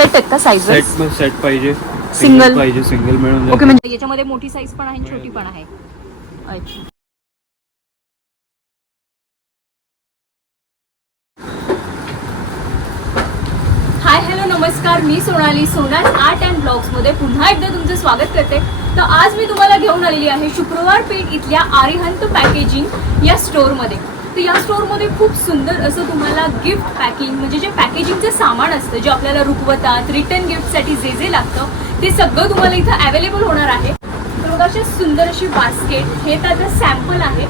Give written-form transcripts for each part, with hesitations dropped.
Set आहेत का size? Set पाहिजे, सिंगल पाहिजे, सिंगल मिळून जाईल. ओके, म्हणजे याच्यामध्ये मोठी साईज पण आहे, छोटी पण आहे. अच्छा. हाय हॅलो नमस्कार, मी सोनाली, सोनाल आर्ट अँड ब्लॉग्समध्ये पुन्हा एकदा तुमचं स्वागत करते. तर आज मी तुम्हाला घेऊन आलेली आहे शुक्रवार पेठ इथल्या आरिहंत पॅकेजिंग या स्टोअरमध्ये. तर या स्टोअरमध्ये खूप सुंदर असं तुम्हाला गिफ्ट पॅकिंग, म्हणजे जे पॅकेजिंगचं सामान असतं, जे आपल्याला रुखवतात, रिटर्न गिफ्टसाठी जे जे लागतं ते सगळं तुम्हाला इथं अवेलेबल होणार आहे. तर बघा अशी सुंदर अशी बास्केट, हे त्याचं सॅम्पल आहे.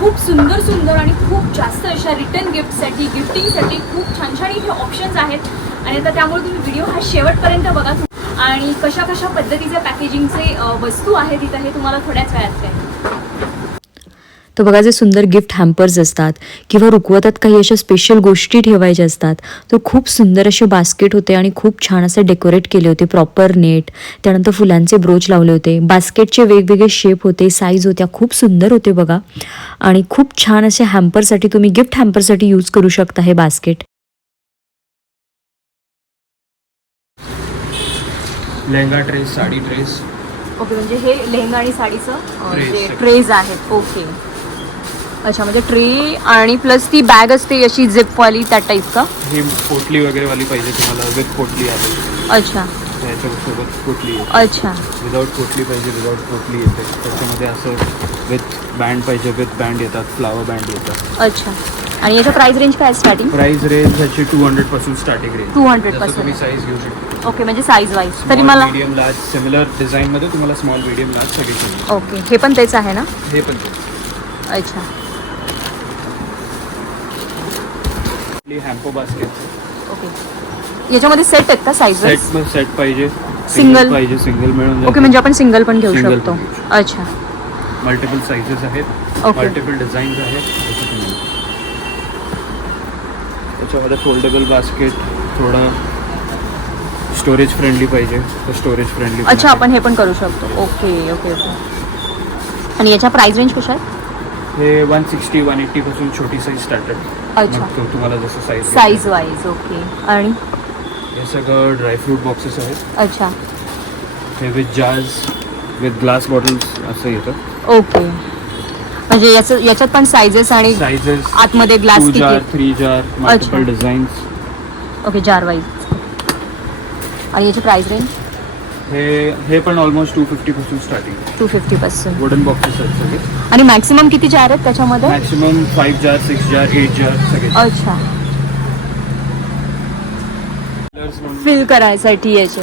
खूप सुंदर सुंदर आणि खूप जास्त अशा रिटर्न गिफ्टसाठी, गिफ्टिंगसाठी खूप छान छान इथे ऑप्शन्स आहेत. आणि आता त्यामुळे तुम्ही व्हिडिओ हा शेवटपर्यंत बघा आणि कशा कशा पद्धतीचे पॅकेजिंगचे वस्तू आहेत इथं हे तुम्हाला थोड्याच वेळात कळेल. तर बघा, जे सुंदर गिफ्ट हॅम्पर्स असतात किंवा रुखवतात काही अशा स्पेशल गोष्टी ठेवायच्या असतात, तर खूप सुंदर असे बास्केट होते आणि खूप छान असे डेकोरेट केले होते, प्रॉपर नेट, त्यानंतर फुलांचे ब्रोच लावले होते. बास्केटचे वेगवेगळे शेप होते, साईज होत्या, खूप सुंदर होते बघा. आणि खूप छान असे हॅम्परसाठी, तुम्ही गिफ्ट हॅम्परसाठी यूज करू शकता हे basket. Lehenga trace, sari trace. Okay, म्हणजे हे लेहंगा आणि साडीचं जे ट्रेज आहेत. ओके, अच्छा, म्हणजे ट्रे आणि प्लस ती बॅग असते अशी झिपवाली, त्या टाईप का? ही पोटली वगैरे वाली पाहिजे तुम्हाला, विथ पोटली आहे. अच्छा, त्याच्यासोबत पोटली आहे. अच्छा, विदाउट पोटली पाहिजे, विदाउट पोटली येते. त्याच्यामध्ये असं विथ बँड पाहिजे, विथ बँड येतात, फ्लावर बँड येतात. अच्छा. आणि याचं प्राइस रेंज काय आहे स्टार्टिंग? प्राइस रेंज ह्याची 200 पासून स्टार्टिंग रेंज. 200 पासून तुम्ही साईज घेऊ शकता. ओके, म्हणजे साईज वाईज तरी मला मीडियम लार्ज सिमिलर डिझाईनमध्ये तुम्हाला स्मॉल मीडियम लार्ज सगळी चाहिए. ओके, हे पण तेच आहे ना? हे पण ते अच्छा. हॅम्पो बास्केट. ओके, याच्यामध्ये सेट आहेत का साईज? सेट पाहिजे, सिंगल पाहिजे, सिंगल मिळून जाईल. ओके, म्हणजे आपण सिंगल पण घेऊ Single शकतो. पण घेऊ शकतो. अच्छा, मल्टिपल साईजेस आहेत, ओके. मल्टिपल डिझाईन्स आहेत. त्याच्यामध्ये फोल्डेबल बास्केट, थोडं स्टोरेज फ्रेंडली पाहिजे तर स्टोरेज फ्रेंडली. अच्छा, आपण हे पण करू शकतो. Okay okay okay. आणि याच्या प्राइस रेंज कशा आहे? हे 160, 180 पासून छोटी साईज स्टार्ट आहे. अच्छा, तुम्हाला जसं साईज वाईज. ओके. आणि हे सगळं ड्रायफ्रूट बॉक्सेस आहेत. अच्छा, हे with jars, with glass bottles असं येतं. ओके, म्हणजे याच्यात पण साईजेस आणि साईजेस आतमध्ये ग्लास 2 जार, किती? 3 जार, मल्टिपल डिझाईन्स. ओके, जार वाईज. आणि याची प्राइस रेंज? हे पण ऑलमोस्ट 250 पासून स्टार्टिंग. 250 पासून. वुडन बॉक्सेस आहेत सगळे. आणि मॅक्सिमम किती जार आहेत त्याच्यामध्ये? मॅक्सिमम 5 जार, 6 जार, 8 जार सगळे. अच्छा, फिल करायसाठी याचे.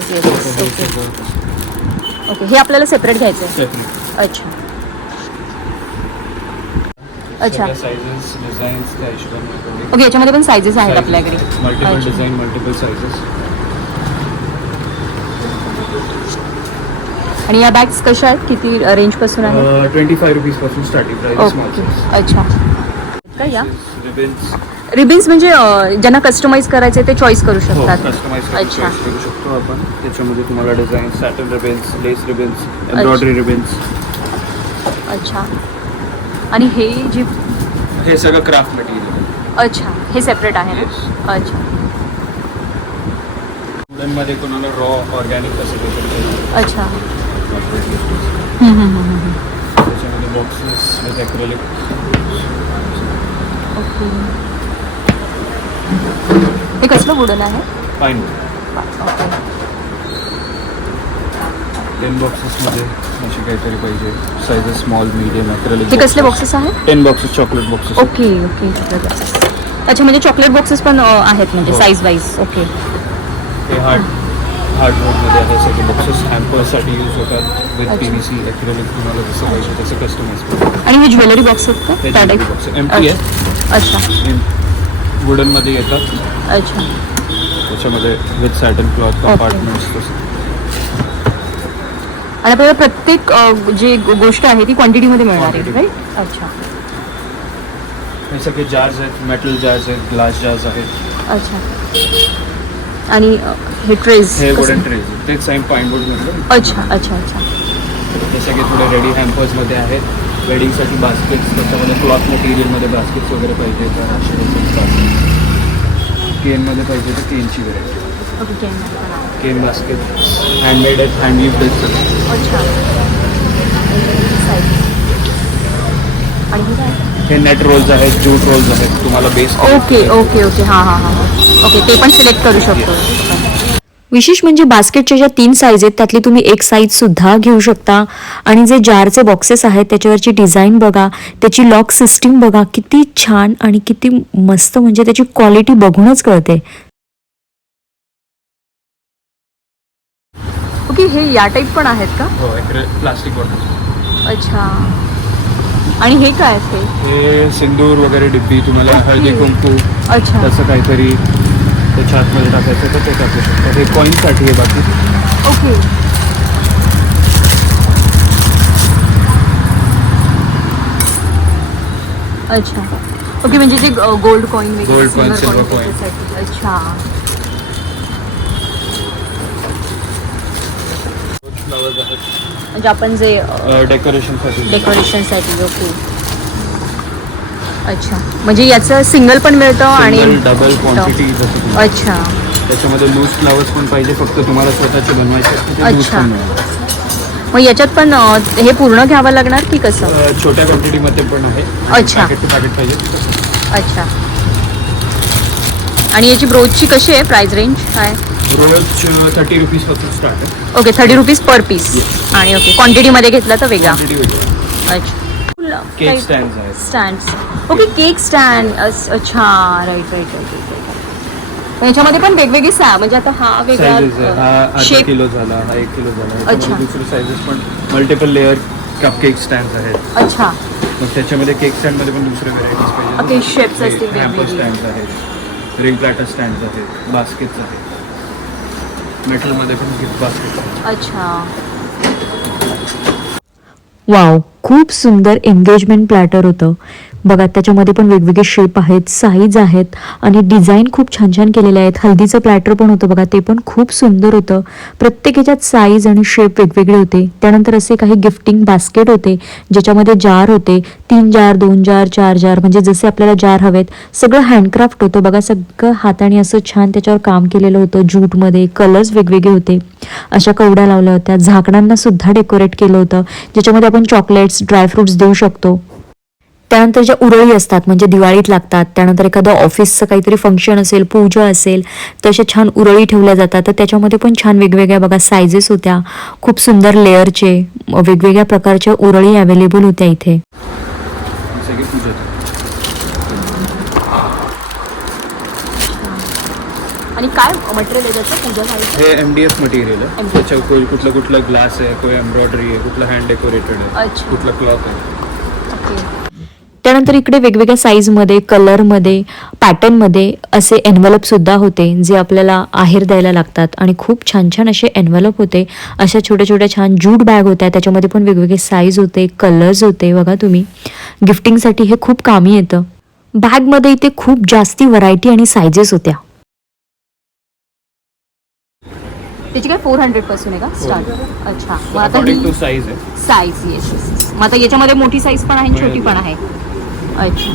ओके, हे आपल्याला सेपरेट घ्यायचं आहे. अच्छा अच्छा. साइजेस, डिझाईन्स त्या हिशोबाने. ओके, याच्यामध्ये पण साईजेस आहेत आपल्याकडे. Multiple design, multiple sizes. आणि या बॅग्स कशा आहेत, किती रेंज पासून आहेत? 25 रुपीज पासून स्टार्टिंग प्राइस. ओके, अच्छा. का या रिबन्स. रिबिन्स म्हणजे ज्यांना कस्टमाइज करायचे ते चॉईस करू शकतात. कस्टमाइज अच्छा, करू शकतो आपण. त्याच्यामध्ये तुम्हाला डिझाईन, सॅटन रिबन्स, लेस रिबन्स, एम्ब्रॉयडरी रिबन्स. अच्छा. आणि हे जे हे सगळं क्राफ्ट मटेरियल. अच्छा, हे सेपरेट आहे ना? अच्छा वुडनमध्ये कोणाला रॉ ऑर्गॅनिक कसं काहीतरी. अच्छा. त्याच्यामध्ये बॉक्सेस विथ ॲक्रेलिक. ओके, हे कसलं वुडन आहे? फाईन. ओके. 10 बॉक्सेसमध्ये अशी काहीतरी पाहिजे. Sizes small, medium, acrylic. हे कसले बॉक्सेस आहेत? 10 boxes chocolate boxes. Okay okay, chocolate boxes. अच्छा, म्हणजे चॉकलेट बॉक्सेस पण आहेत म्हणजे हो. Size wise. ओके. हे हार्डवुडमध्ये आहे सगळे बॉक्सेस. हॅम्पर्ससाठी यूज होतात विथ अच्छा. PVC, acrylic. तुम्हाला जसं पाहिजे तसं कस्टमाइज. आणि हे ज्वेलरी बॉक्स आहेत का? हे त्या ज्वेलरी टाईप? बॉक्स एम्प्टी आहे. अच्छा वुडनमध्ये येतात. अच्छा. त्याच्यामध्ये विथ सॅटन क्लॉथ कंपार्टमेंट्स तसं. आणि आपल्याला प्रत्येक जी गोष्ट आहे ती क्वांटिटीमध्ये मिळणार आहे, Quantity. राईट? अच्छा हे सगळे जार्स आहेत, मेटल जार्स आहेत, ग्लास जार्स आहेत. अच्छा. आणि हे ट्रेज? हे वुडन ट्रेज, तेच सेम पाईन वुडमधलं. अच्छा अच्छा अच्छा. हे सगळे थोडे रेडी हॅम्पर्समध्ये आहेत. वेडिंगसाठी बास्केट्स, त्याच्यामध्ये क्लॉथ मटेरियलमध्ये बास्केट्स वगैरे पाहिजे तर असे बास्केट्स. केनमध्ये पाहिजे तर केनची व्हरायटी. ओके केनमध्ये पण आहे. केन बास्केट हँडमेड आहेत, हँडलिफ्ट आहेत सगळे. अच्छा. साईज. आणि हे काय? हे नेट रोल्स आहेत, जूट रोल्स आहेत. तुम्हाला बेस ओके ओके ओके हां हां हां ओके ते पण सिलेक्ट करू शकतो. विशेष म्हणजे बास्केटच्या ज्या 3 साईज आहेत त्यातली तुम्ही एक साईज सुद्धा घेऊ शकता. आणि जे जारचे बॉक्सेस आहेत त्याच्यावरची डिझाईन बघा, त्याची लॉक सिस्टीम बघा, किती छान आणि किती मस्त, म्हणजे त्याची क्वालिटी बघूनच कळते. ओके हे या टाईप पण आहेत का? हो, प्लास्टिक बॉटल. अच्छा. आणि हे काय असते? हे सिंदूर वगैरे डिब्बी, तुम्हाला हळदी कुंकू अच्छा तसं काहीतरी त्याच्या आतमध्ये टाकायचं तर ते टाकू शकता. हे कॉईनसाठी आहे बाकी. ओके. अच्छा ओके, म्हणजे जे गोल्ड कॉईन वगैरे Gold coin, silver coin. त्याच्यासाठी. अच्छा. फ्लॉवर्स आहेत म्हणजे आपण जे डेकोरेशनसाठी. डेकोरेशनसाठी. ओके. अच्छा, म्हणजे याचं सिंगल पण मिळतं आणि डबल क्वांटिटी जसं तुम्हाला. अच्छा त्याच्यामध्ये लूज फ्लावर्स पण पाहिजे, फक्त तुम्हाला स्वतःचे बनवायचे असते ते loose अच्छा. पण मिळेल. मग याच्यात पण हे पूर्ण घ्यावं लागणार की कसं? छोट्या क्वांटिटीमध्ये पण आहे. अच्छा. पॅकेट टू पॅकेट पाहिजे तसं. अच्छा. आणि याची ब्रोचची कशी आहे प्राइस रेंज काय? रोज 30 रुपीजपासून स्टार्ट आहे. Okay 30 rupees per piece. आणि ओके क्वांटिटीमध्ये घेतला तर वेगळा. क्वांटिटी वेगळी. अच्छा. केक स्टँड्स आहेत. स्टँड्स. Okay cake stand. अच्छा राईट राईट राईट. याच्यामध्ये पण वेगवेगळे म्हणजे आता हा साईजेस आहे. हा वेगळा अर्धा शेप. किलो झाला, हा 1 किलो झाला. अच्छा. याच्यामध्ये दुसरे साईजेस पण multiple layer cup cake stands आहेत. अच्छा मग त्याच्यामध्ये केक स्टँडमध्ये पण दुसरे व्हेरायटीज पाहिजे. ओके, shapes असतील हॅम्पर वेगवेगळे. स्टँड्स आहेत, रिंग प्लॅटर स्टँड्स आहेत, बास्केट्स आहेत. मेटलमध्ये पण गिफ्ट बास्केट. अच्छा. वाव, खूप सुंदर एंगेजमेंट प्लॅटर होतं बघा. त्याच्यामध्ये पण वेगवेगळे शेप आहेत, साईज आहेत आणि डिझाईन खूप छान छान केलेले आहेत. हल्दीचं प्लॅटर पण होतं बघा, ते पण खूप सुंदर होतं. प्रत्येक ह्याच्यात साईज आणि शेप वेगवेगळे होते. त्यानंतर असे काही गिफ्टिंग बास्केट होते ज्याच्यामध्ये जार होते. 3 जार, 2 जार, 4 जार, म्हणजे जसे आपल्याला जार हवेत. सगळं हँडक्राफ्ट होतं बघा, सगळं हाताने असं छान त्याच्यावर काम केलेलं होतं. ज्यूटमध्ये कलर्स वेगवेगळे होते. अशा कवड्या लावल्या होत्या. झाकणांना सुद्धा डेकोरेट केलं होतं ज्याच्यामध्ये आपण चॉकलेट्स, ड्रायफ्रुट्स देऊ शकतो. त्यानंतर ज्या उरळी असतात म्हणजे दिवाळीत लागतात, त्यानंतर एखादं ऑफिसचं काहीतरी फंक्शन असेल, पूजा असेल, तशा छान उरळी ठेवल्या जातात. तर त्याच्यामध्ये पण छान वेगवेगळ्या बघा सायझेस होत्या. खूप सुंदर लेअरचे वेगवेगळ्या प्रकारच्या उरळी अवेलेबल होत्या इथे. सगळे पूजेचे. आणि काय मटेरियल आहे त्याचं पूजा साहित्य? हे MDF मटेरियल आहे. त्याच्या कुठलं कुठलं ग्लास आहे, कोई एम्ब्रॉयडरी आहे, कुठलं हँड डेकोरेटेड आहे, अच्छा. कुठलं क्लॉथ आहे. ओके. त्यानंतर इकडे वेगवेगळ्या साईजमध्ये, कलरमध्ये, पॅटर्नमध्ये असे एन्व्हलप सुद्धा होते जे आपल्याला आहेर द्यायला लागतात. आणि खूप छान छान असे एन्व्हलप होते. अशा छोट्या छोट्या छान जूट बॅग होत्या, त्याच्यामध्ये पण वेगवेगळे साईज होते, कलर्स होते बघा. तुम्ही गिफ्टिंगसाठी हे खूप कामी येतं. बॅगमध्ये इथे खूप जास्ती व्हरायटी आणि सायझेस होत्या. त्याची काय 400 पासून आहे का स्टार्ट? अच्छा. मग आता अकॉर्डिंग टू ही साईज आहे. साईज. येस. मग आता याच्यामध्ये मोठी साईज पण आहे आणि छोटी पण आहे. अच्छा.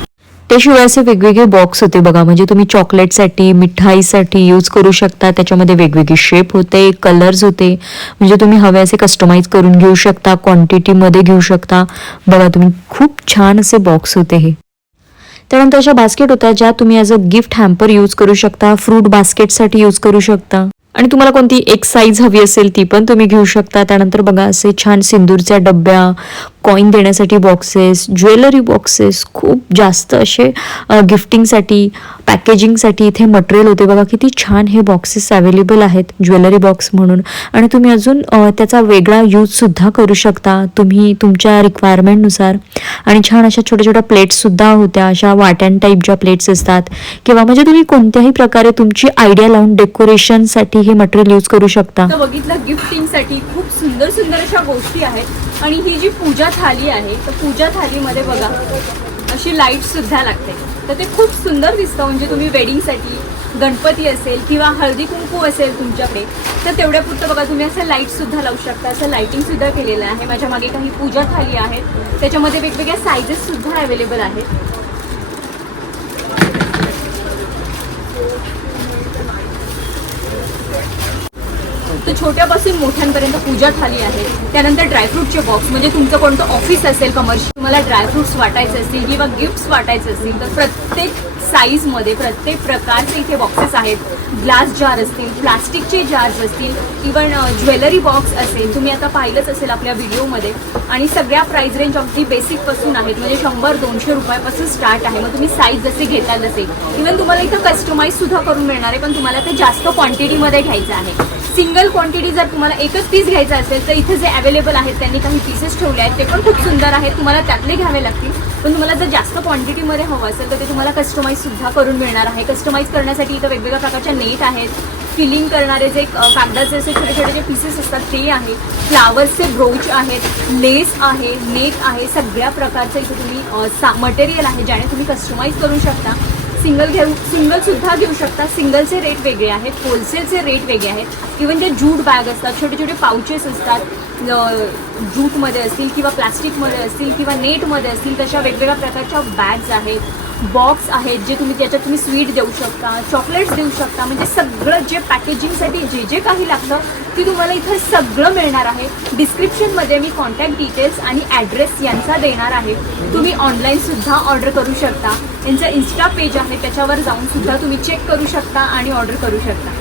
त्याशिवाय असे वेगवेगळे बॉक्स होते बघा, म्हणजे तुम्ही चॉकलेटसाठी, मिठाईसाठी यूज करू शकता. त्याच्यामध्ये वेगवेगळे शेप होते, कलर्स होते, म्हणजे तुम्ही हवे असे कस्टमाइज करून घेऊ शकता, क्वांटिटीमध्ये घेऊ शकता बघा तुम्ही. खूप छान असे बॉक्स होते हे. त्यानंतर अशा बास्केट होत्या ज्या तुम्ही as a gift hamper use करू शकता, फ्रूट बास्केटसाठी यूज करू शकता. आणि तुम्हाला कोणती एक साईज हवी असेल ती पण तुम्ही घेऊ शकता. त्यानंतर बघा असे छान सिंदूरच्या डब्या, कॉईन देण्यासाठी बॉक्सेस, ज्वेलरी बॉक्सेस, खूप जास्त असे गिफ्टिंगसाठी, पॅकेजिंगसाठी इथे मटेरियल होते बघा. किती छान हे बॉक्सेस अवेलेबल आहेत ज्वेलरी बॉक्स म्हणून. आणि तुम्ही अजून त्याचा वेगळा यूजसुद्धा करू शकता तुम्ही तुमच्या रिक्वायरमेंटनुसार. आणि छान अशा छोट्या छोट्या प्लेट्ससुद्धा होत्या, अशा वाट्यां टाईप ज्या प्लेट्स असतात, किंवा म्हणजे तुम्ही कोणत्याही प्रकारे तुमची आयडिया लावून डेकोरेशनसाठी हे मटेरियल यूज करू शकता. तर बघितलं गिफ्टिंगसाठी खूप सुंदर सुंदर अशा गोष्टी आहेत. आणि ही जी पूजा थाली आहे, तर पूजा थालीमध्ये बघा अशी लाईट सुद्धा लागते, तर ते खूप सुंदर दिसतं. म्हणजे तुम्ही वेडिंगसाठी, गणपती असेल किंवा हळदी कुंकू असेल तुमच्याकडे, तर तेवढ्या पुरतं बघा तुम्ही असं लाईट सुद्धा लावू शकता. असं लाईटिंग सुद्धा केलेलं आहे. माझ्या मागे काही पूजा थाली आहेत, त्याच्यामध्ये वेगवेगळ्या सायझेस सुद्धा अवेलेबल आहेत. तर छोट्यापासून मोठ्यांपर्यंत पूजा थाली आहे. त्यानंतर ड्रायफ्रूटचे बॉक्स, म्हणजे तुमचं कोणतं ऑफिस असेल कमर्शियल, तुम्हाला ड्रायफ्रुट्स वाटायचे असतील किंवा गिफ्ट्स वाटायचे असतील तर प्रत्येक साईजमध्ये प्रत्येक प्रकारचे इथे बॉक्सेस आहेत. ग्लास जार असतील, प्लास्टिकचे जार्स असतील, इवन ज्वेलरी बॉक्स असेल, तुम्ही आता पाहिलंच असेल आपल्या व्हिडिओमध्ये. आणि सगळ्या प्राइस रेंज अगदी बेसिकपासून आहेत, म्हणजे 100-200 रुपयापासून स्टार्ट आहे. मग तुम्ही साईज जसे घेताल तसे. इवन तुम्हाला इथं कस्टमाइज सुद्धा करून मिळणार आहे, पण तुम्हाला ते जास्त क्वांटिटीमध्ये घ्यायचं आहे. सिंगल क्वांटिटी जर तुम्हाला एकच पीस घ्यायचा असेल तर इथे जे अवेलेबल आहेत त्यांनी काही पीसेस ठेवले आहेत, ते पण खूप सुंदर आहेत. तुम्हाला त्यातले घ्यावे लागतील. पण तुम्हाला जर जास्त क्वांटिटीमध्ये हवं असेल तर ते तुम्हाला कस्टमाइज सुद्धा करून मिळणार आहे. कस्टमाइज करण्यासाठी इथं वेगवेगळ्या प्रकारच्या नेट आहेत. फिलिंग करणारे जे कागदाचे असे छोटे छोटे जे पीसेस असतात ते आहे. फ्लावर्सचे ब्रोच आहेत, लेस आहे, नेक आहे. सगळ्या प्रकारचं इथे तुम्ही मटेरियल आहे ज्याने तुम्ही कस्टमाइज करू शकता. सिंगल सुद्धा घेऊ शकता. सिंगलचे रेट वेगळे आहेत, होलसेलचे रेट वेगळे आहेत. इवन जे जूट बॅग असतात, छोटे छोटे पाउचेस असतात, जूटमध्ये असतील किंवा प्लास्टिकमध्ये असतील किंवा नेटमध्ये असतील, तशा वेगवेगळ्या प्रकारच्या बॅग्स आहेत. बॉक्स आहेत जे त्याच्यात तुम्ही स्वीट देऊ शकता, चॉकलेट्स देऊ शकता. म्हणजे सगळं जे पॅकेजिंगसाठी जे जे काही लागतं ते तुम्हाला इथं सगळं मिळणार आहे. डिस्क्रिप्शनमध्ये मी कॉन्टॅक्ट डिटेल्स आणि ॲड्रेस यांचा देणार आहे. तुम्ही ऑनलाईनसुद्धा ऑर्डर करू शकता. यांचं इन्स्टा पेज आहे, त्याच्यावर जाऊन सुद्धा तुम्ही चेक करू शकता आणि ऑर्डर करू शकता.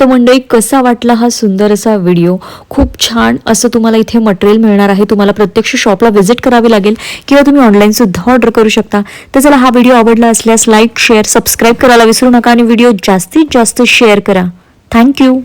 तर मंडळी, कसा वाटला हा सुंदर असा व्हिडिओ? खूप छान असं तुम्हाला इथे मटेरियल मिळणार आहे. तुम्हाला प्रत्यक्ष शॉपला व्हिजिट करावी लागेल किंवा तुम्ही ऑनलाईन सुद्धा ऑर्डर करू शकता. तर चला, हा व्हिडिओ आवडला असल्यास लाईक, शेअर, सबस्क्राईब करायला विसरू नका आणि व्हिडिओ जास्तीत जास्त शेअर करा. थँक्यू.